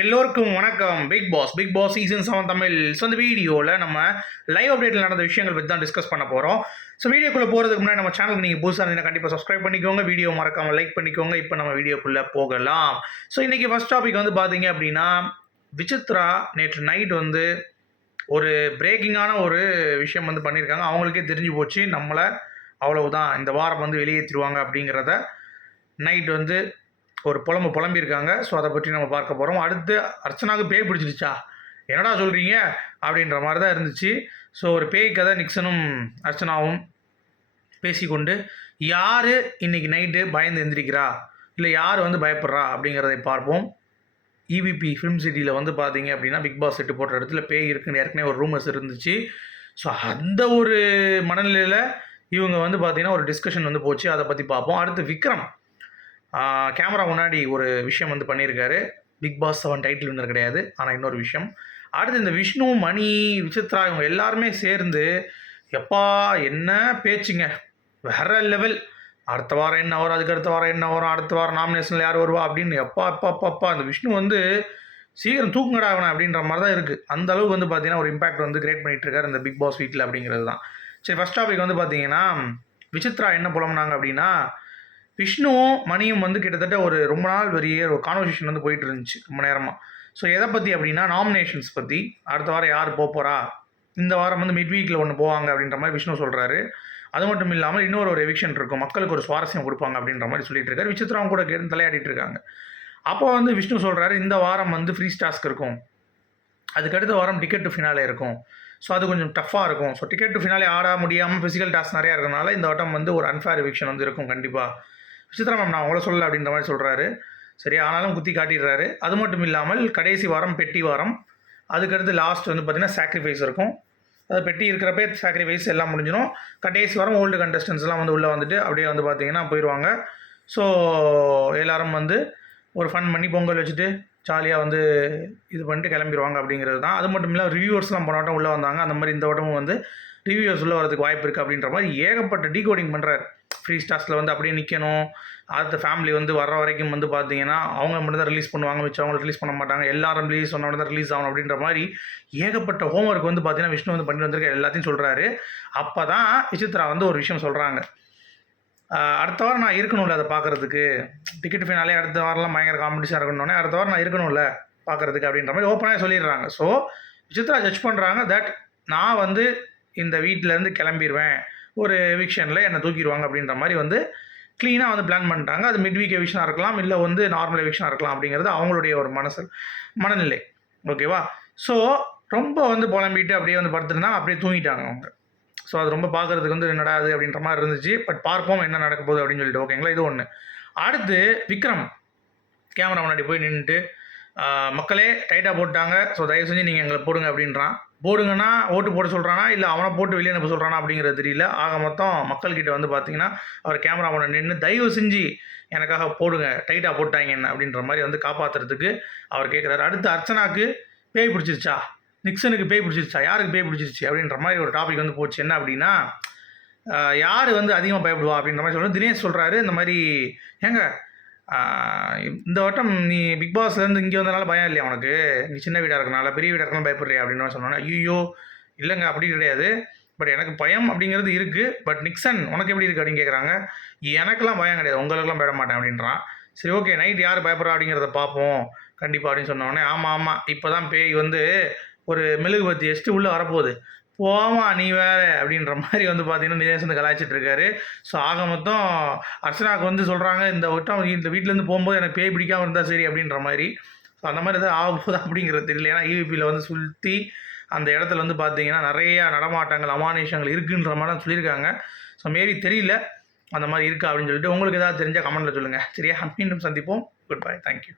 எல்லோருக்கும் வணக்கம். Bigg Boss Bigg Boss season seven Tamil. So இந்த வீடியோவில் நம்ம லைவ் அப்டேட்டில் நடந்த விஷயங்கள் பற்றி தான் டிஸ்கஸ் பண்ண போகிறோம் ஸோ வீடியோக்குள்ளே போகிறதுக்கு முன்னாடி நம்ம சேனலுக்கு நீங்கள் புதுசாக இருந்தீங்கன்னா கண்டிப்பாக சப்ஸ்கிரைப் பண்ணிக்கோங்க. வீடியோ மறக்காமல் லைக் பண்ணிக்கோங்க. இப்போ நம்ம வீடியோக்குள்ளே போகலாம். ஸோ இன்றைக்கி ஃபஸ்ட் டாபிக் வந்து பார்த்தீங்க அப்படின்னா விசித்ரா நேற்று நைட் வந்து ஒரு பிரேக்கிங்கான ஒரு விஷயம் வந்து பண்ணியிருக்காங்க அவங்களுக்கே தெரிஞ்சு போச்சு. நம்மளை அவ்வளவுதான். இந்த வாரம் வந்து வெளியேற்றிடுவாங்க அப்படிங்கிறத நைட் வந்து ஒரு புலம்பு புலம்பியிருக்காங்க. ஸோ அதை பற்றி நம்ம பார்க்க போகிறோம் அடுத்து அர்ச்சனாவுக்கு பேய் பிடிச்சிருச்சா? என்னடா சொல்கிறீங்க அப்படின்ற மாதிரி தான் இருந்துச்சு. ஸோ ஒரு பேய் கதை நிக்சனும் அர்ச்சனாவும் பேசிக்கொண்டு யார் இன்றைக்கி நைட்டு பயந்து எந்திரிக்கிறா? இல்லை யார் வந்து பயப்படுறா? அப்படிங்கிறதை பார்ப்போம். இவிபி ஃபிலிம் சிட்டியில் வந்து பார்த்தீங்க அப்படின்னா பிக் பாஸ் செட்டு போட்ட இடத்துல பேய் இருக்குன்னு ஏற்கனவே ஒரு ரூமர்ஸ் இருந்துச்சு. ஸோ அந்த ஒரு மனநிலையில் இவங்க வந்து பார்த்தீங்கன்னா ஒரு டிஸ்கஷன் வந்து போச்சு. அதை பற்றி பார்ப்போம். அடுத்து விக்ரம். கேமரா முன்னாடி ஒரு விஷயம் வந்து பண்ணியிருக்காரு. Bigg Boss seven title winner கிடையாது. ஆனால் இன்னொரு விஷயம். அடுத்து இந்த விஷ்ணு மணி விசித்ரா இவங்க எல்லாருமே சேர்ந்து எப்பா என்ன பேச்சுங்க. வேற லெவல் அடுத்த வாரம் என்ன வரும் அதுக்கு அடுத்த வாரம் என்ன வரும் அடுத்த வாரம் நாமினேஷனில் யார் வருவா அப்படின்னு எப்பா அப்பா அப்பா அப்பா அந்த விஷ்ணு வந்து சீக்கிரம் தூக்குங்கடா அவனை அப்படின்ற மாதிரி தான் இருக்குது அந்த அளவுக்கு வந்து பார்த்தீங்கன்னா ஒரு இம்பாக்ட் வந்து கிரியேட் பண்ணிகிட்டு இருக்காரு இந்த பிக் பாஸ் வீட்டில் அப்படிங்கிறது தான். சரி ஃபஸ்ட் டாபிக் வந்து பார்த்தீங்கன்னா விசித்ரா என்ன புலம்புனாங்க அப்படின்னா விஷ்ணுவும் மணியும் வந்து கிட்டத்தட்ட ஒரு ரொம்ப நாள் வெறிய ஒரு கான்வர்சேஷன் வந்து போயிட்டு இருந்துச்சு ரொம்ப நேரமாக ஸோ எதை பற்றி அப்படின்னா நாமினேஷன்ஸ் பற்றி அடுத்த வாரம் யார் போகிறா இந்த வாரம் வந்து மிட் வீக்கில் ஒன்று போவாங்க அப்படின்ற மாதிரி விஷ்ணு சொல்கிறாரு அது மட்டும் இல்லாமல் இன்னொரு ஒரு எவிக்ஷன் இருக்கும். மக்களுக்கு ஒரு சுவாரஸ்யம் கொடுப்பாங்க அப்படின்ற மாதிரி சொல்லிட்டு இருக்காரு. விசித்திரம் கூட கேட்டு தலையாடிட்டு இருக்காங்க. அப்போ வந்து விஷ்ணு சொல்கிறாரு இந்த வாரம் வந்து ஃப்ரீ ஸ்டாஸ்க் இருக்கும். அதுக்கடுத்த வாரம் டிக்கெட் டு ஃபினாலே இருக்கும். ஸோ அது கொஞ்சம் டஃப்பாக இருக்கும். ஸோ டிக்கெட் டு ஃபினாலே ஆட முடியாமல் ஃபிசிக்கல் டாஸ்க் நிறையா இருக்கனால இந்த வட்டம் வந்து ஒரு அன்ஃபேர் எவிக்ஷன் வந்து இருக்கும் கண்டிப்பாக விசித்ரா மேம் நான் அவ்வளோ சொல்லலை அப்படின்ற மாதிரி சொல்கிறாரு சரி ஆனாலும் குத்தி காட்டிடுறாரு. அது மட்டும் இல்லாமல் கடைசி வாரம் பெட்டி வாரம் அதுக்கடுத்து லாஸ்ட் வந்து பார்த்திங்கன்னா சாக்ரிஃபைஸ் இருக்கும். அது பெட்டி இருக்கிறப்பே சாக்ரிஃபைஸ் எல்லாம் முடிஞ்சிடும் கடைசி வாரம் ஓல்டு கண்டஸ்டன்ஸ்லாம் வந்து உள்ளே வந்துட்டு அப்படியே வந்து பார்த்திங்கன்னா போயிடுவாங்க ஸோ எல்லோரும் வந்து ஒரு ஃபன் பண்ணி பொங்கல் வச்சுட்டு ஜாலியாக வந்து இது பண்ணிட்டு கிளம்பிடுவாங்க அப்படிங்கிறது தான். அது மட்டும் இல்லாமல் ரிவ்யூவர்ஸ்லாம் போன வட்டம் உள்ளே வந்தாங்க. அந்த மாதிரி இந்த வட்டமும் வந்து ரிவ்யூவர்ஸ் உள்ளே வரதுக்கு வாய்ப்பு இருக்குது அப்படின்ற மாதிரி ஏகப்பட்ட டீகோடிங் பண்ணுறாரு ஃப்ரீ ஸ்டார்ஸில் வந்து அப்படியே நிற்கணும் அடுத்த ஃபேமிலி வந்து வர வரைக்கும் வந்து பார்த்தீங்கன்னா அவங்க மட்டும் தான் ரிலீஸ் பண்ணுவாங்க மிச்சம். அவங்க ரிலீஸ் பண்ண மாட்டாங்க. எல்லாரும் ரிலீஸ் சொன்ன தான் ரிலீஸ் ஆகணும் அப்படின்ற மாதிரி ஏகப்பட்ட ஹோம்ஒர்க் வந்து பார்த்தீங்கன்னா விஷ்ணு வந்து பண்ணி வந்திருக்க எல்லாத்தையும் சொல்கிறாரு அப்போ தான் விசித்ரா வந்து ஒரு விஷயம் சொல்கிறாங்க அடுத்த வாரம் நான் இருக்கணும்ல அதை பார்க்குறதுக்கு டிக்கெட் ஃபைனாலே அடுத்த வாரம்லாம் பயங்கர காம்படிஷன் இருக்கணும்னே அடுத்த வாரம் நான் இருக்கணும்ல பார்க்குறதுக்கு அப்படின்ற மாதிரி ஓப்பனாக சொல்லிடுறாங்க. ஸோ விசித்ரா ஜட்ஜ் பண்ணுறாங்க தட் நான் வந்து இந்த வீட்டிலேருந்து கிளம்பிடுவேன் ஒரு எவிக்ஷனில் என்னை தூக்கிடுவாங்க அப்படின்ற மாதிரி வந்து க்ளீனாக வந்து பிளான் பண்ணிட்டாங்க. அது மிட் வீக் எவிக்ஷனாக இருக்கலாம் இல்லை வந்து நார்மல் எவிக்ஷனாக இருக்கலாம் அப்படிங்கிறது அவங்களுடைய ஒரு மனசு மனநிலை. ஓகேவா ஸோ ரொம்ப வந்து புலம்பிட்டு அப்படியே வந்து படுத்துருந்தா அப்படியே தூங்கிட்டாங்க அவங்க. ஸோ அது ரொம்ப பார்க்குறதுக்கு வந்து என்னடா அது அப்படின்ற மாதிரி இருந்துச்சு. பட் பார்ப்போம் என்ன நடக்க போகுது அப்படின்னு சொல்லிட்டு. ஓகேங்களா இது ஒன்று அடுத்து விக்ரம். கேமரா முன்னாடி போய் நின்றுட்டு மக்களே டைட்டாக போட்டாங்க ஸோ தயவு செஞ்சு நீங்கள் எங்களை போடுங்க அப்படின்றான். போடுங்கன்னா ஓட்டு போட சொல்கிறானா இல்லை அவனை போட்டு வெளியே அனுப்ப சொல்கிறானா அப்படிங்கிறது தெரியல. ஆக மொத்தம் மக்கள்கிட்ட வந்து பார்த்தீங்கன்னா அவர் கேமரா பண்ண நின்று தயவு செஞ்சு எனக்காக போடுங்க. டைட்டாக போட்டாங்க என்ன? அப்படின்ற மாதிரி வந்து காப்பாற்றுறதுக்கு அவர் கேட்குறாரு அடுத்து அர்ச்சனாக்கு பேய் பிடிச்சிருச்சா? நிக்சனுக்கு பேய் பிடிச்சிருச்சா? யாருக்கு பேய் பிடிச்சிருச்சு? அப்படின்ற மாதிரி ஒரு டாபிக் வந்து போச்சு. என்ன அப்படின்னா யார் வந்து அதிகமாக பயப்படுவா அப்படின்ற மாதிரி சொல்லணும் தினேஷ் சொல்கிறாரு இந்த மாதிரி ஏங்க இந்த வட்டம் நீ பிக் பாஸ்லேருந்து இங்கே வந்தனால பயம் இல்லையா உனக்கு? நீ சின்ன வீடாக இருக்கனால பெரிய வீடாக இருக்கலாம் பயப்படுறியா அப்படின்னு சொன்னோன்னா ஐயோ இல்லைங்க அப்படி கிடையாது. பட் எனக்கு பயம் அப்படிங்கிறது இருக்குது பட் நிக்சன் உனக்கு எப்படி இருக்குது அப்படின்னு கேட்குறாங்க எனக்கெல்லாம் பயம் கிடையாது. உங்களுக்கெல்லாம் பயப்பட மாட்டேன் அப்படின்றான். சரி ஓகே நைட் யார் பயப்படுறா அப்படிங்கிறத பார்ப்போம் கண்டிப்பாக அப்படின்னு சொன்னோடனே ஆமாம் ஆமாம் இப்போ தான் பேய் வந்து ஒரு மெழுகுபத்தி எஸ்ட்டு உள்ளே வரப்போகுது. போமா நீ வேற அப்படின்ற மாதிரி வந்து பார்த்தீங்கன்னா நிதேஷ் வந்து கலாய்ச்சிட்டு இருக்காரு. ஸோ ஆக மொத்தம் அர்ச்சனாவுக்கு வந்து சொல்கிறாங்க இந்த வட்டம் இந்த வீட்டிலேருந்து போகும்போது எனக்கு பேய் பிடிக்காமல் இருந்தால் சரி அப்படின்ற மாதிரி. ஸோ அந்த மாதிரி எதாவது ஆக அப்படிங்கிறது தெரியல. ஏன்னா ஈவிபியில் வந்து சுற்றி அந்த இடத்துல வந்து பார்த்தீங்கன்னா நிறையா நடமாட்டங்கள் அமானுஷங்கள் இருக்குன்ற மாதிரி தான் சொல்லியிருக்காங்க. ஸோ மேபி தெரியல அந்த மாதிரி இருக்கா அப்படின்னு சொல்லிட்டு உங்களுக்கு ஏதாவது தெரிஞ்சால் கமெண்ட்டில் சொல்லுங்கள் சரியா? மீண்டும் சந்திப்போம். Good bye thank you